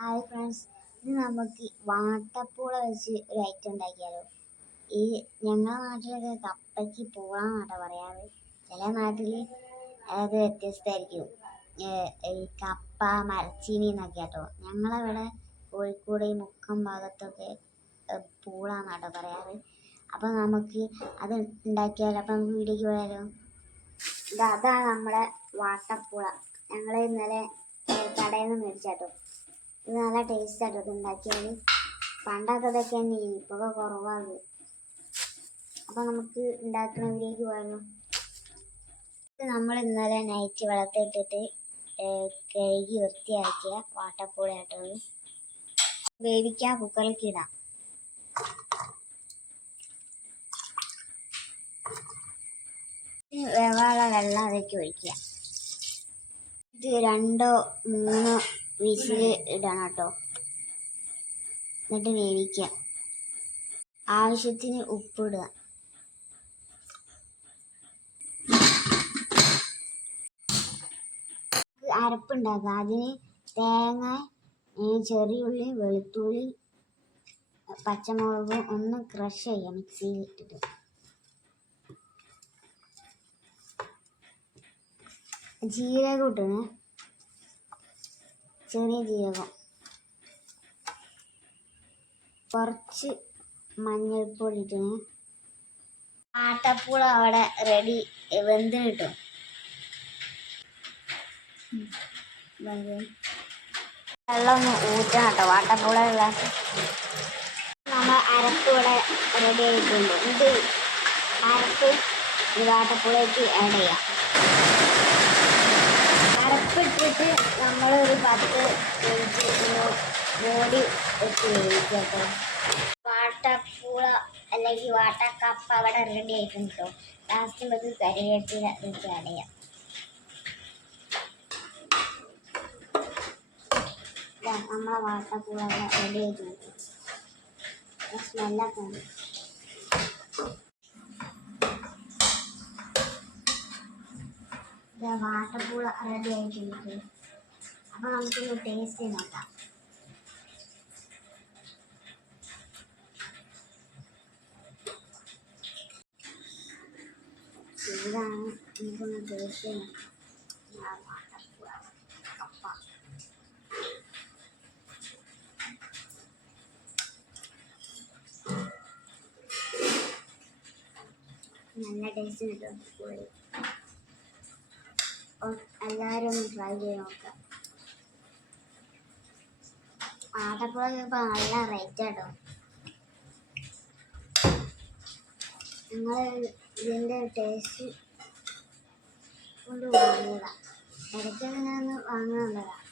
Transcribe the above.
Hi friends, ഇത് നമുക്ക് വാട്ടപ്പൂള വെച്ച് ഒരു ഐറ്റം ഉണ്ടാക്കിയാലോ. ഞങ്ങളുടെ നാട്ടിലൊക്കെ കപ്പയ്ക്ക് പൂളാന്നാട്ടോ പറയാറ്. ചില നാട്ടിൽ അത് വ്യത്യസ്തമായിരിക്കും. ഈ കപ്പ മരച്ചീനി എന്നൊക്കെ ആട്ടോ. ഞങ്ങളവിടെ കോഴിക്കോട് ഈ മുക്കം ഭാഗത്തൊക്കെ പൂളാന്നാട്ടോ പറയാറ്. അപ്പം നമുക്ക് അത് ഉണ്ടാക്കിയാലോ. അപ്പം നമുക്ക് വീഡിയോക്ക് പോയാലോ. അതാണ് നമ്മുടെ വാട്ടപ്പൂള. ഞങ്ങൾ ഇന്നലെ കടയിൽ നിന്ന് മേടിച്ചാട്ടോ. ഇത് നല്ല ടേസ്റ്റ് ആട്ടോ ഇത് ഉണ്ടാക്കിയാൽ. പണ്ടൊക്കെ ഇതൊക്കെ തന്നെ, ഇപ്പൊക്കെ കുറവാണ്. അപ്പം നമുക്ക് ഉണ്ടാക്കുന്ന വീഡിയോക്ക് പോയാലോ. ഇത് നമ്മൾ ഇന്നലെ നൈറ്റ് വെള്ളത്തിട്ടിട്ട് കഴുകി വൃത്തിയാക്കിയ വാട്ടപ്പൂളയാട്ടോ. വേവിക്കാൻ കുക്കറിലേക്ക് ഇടാം. വേവാനുള്ള വെള്ളം അതൊക്കെ ഒഴിക്കുക. ഇത് 2-3 വിസിൽ ഇടണം കേട്ടോ. എന്നിട്ട് വേവിക്കുക. ആവശ്യത്തിന് ഉപ്പിടുക. അരപ്പുണ്ടാക്കുക. അതിന് തേങ്ങ, ചെറിയുള്ളി, വെളുത്തുള്ളി, പച്ചമുളകും ഒന്ന് ക്രഷ് ചെയ്യുക മിക്സിയിൽ ഇട്ടിട്ട്. ജീരകം ഇട്ടണേ, ചെറിയ ജീരകം, കുറച്ച് മഞ്ഞൾപ്പൊടി ഇട്ടണേ. വാട്ടപ്പൂള അവിടെ റെഡി വെന്ത് കിട്ടും. വെള്ളം ഒന്ന് ഊറ്റണം കേട്ടോ വാട്ടപ്പൂളയുള്ള. നമ്മൾ അരപ്പ് ഇവിടെ റെഡി ആയിട്ടുണ്ട്. ഇത് അരപ്പ് ഈ വാട്ടപ്പൂളയ്ക്ക് ആഡ് ചെയ്യാം. അരപ്പിട്ടിട്ട് നമ്മളൊരു 10 മിനിറ്റ് മൂടി വെച്ച് വേവിക്കട്ടോ. വാട്ടപ്പൂള അല്ലെങ്കിൽ വാട്ടക്കപ്പ അവിടെ റെഡി ആയിട്ടുണ്ട് കേട്ടോ. ലാസ്റ്റ് നമുക്ക് കറിവേപ്പില വെച്ച് ആഡ് ചെയ്യാം. നമ്മളെ വാട്ടപ്പൂള റെഡി ആയിട്ടുണ്ട്. സ്മെല്ലൊക്കെ ഉണ്ട്. വാട്ടപ്പൂള റെഡി ആയിട്ടുണ്ട്. അപ്പം നമുക്കൊന്ന് ടേസ്റ്റ് ചെയ്ത് നോക്കാം. ഇതാണ് നമുക്കൊന്ന് ടേസ്റ്റ് ചെയ്ത് നോക്കാം. വാട്ടപ്പൂള കപ്പ നല്ല ടേസ്റ്റ് കിട്ടും. എല്ലാവരും ഒന്ന് ട്രൈ ചെയ്ത് നോക്കാം. വാട്ടപ്പൂള ഇപ്പോൾ നല്ല റേറ്റ് കേട്ടോ. ഞങ്ങൾ ഇതിൻ്റെ ടേസ്റ്റ് കൊണ്ട് വാങ്ങിയതാണ്. ഇടയ്ക്കൊക്കെ ഞാൻ വാങ്ങാനുള്ളതാണ്.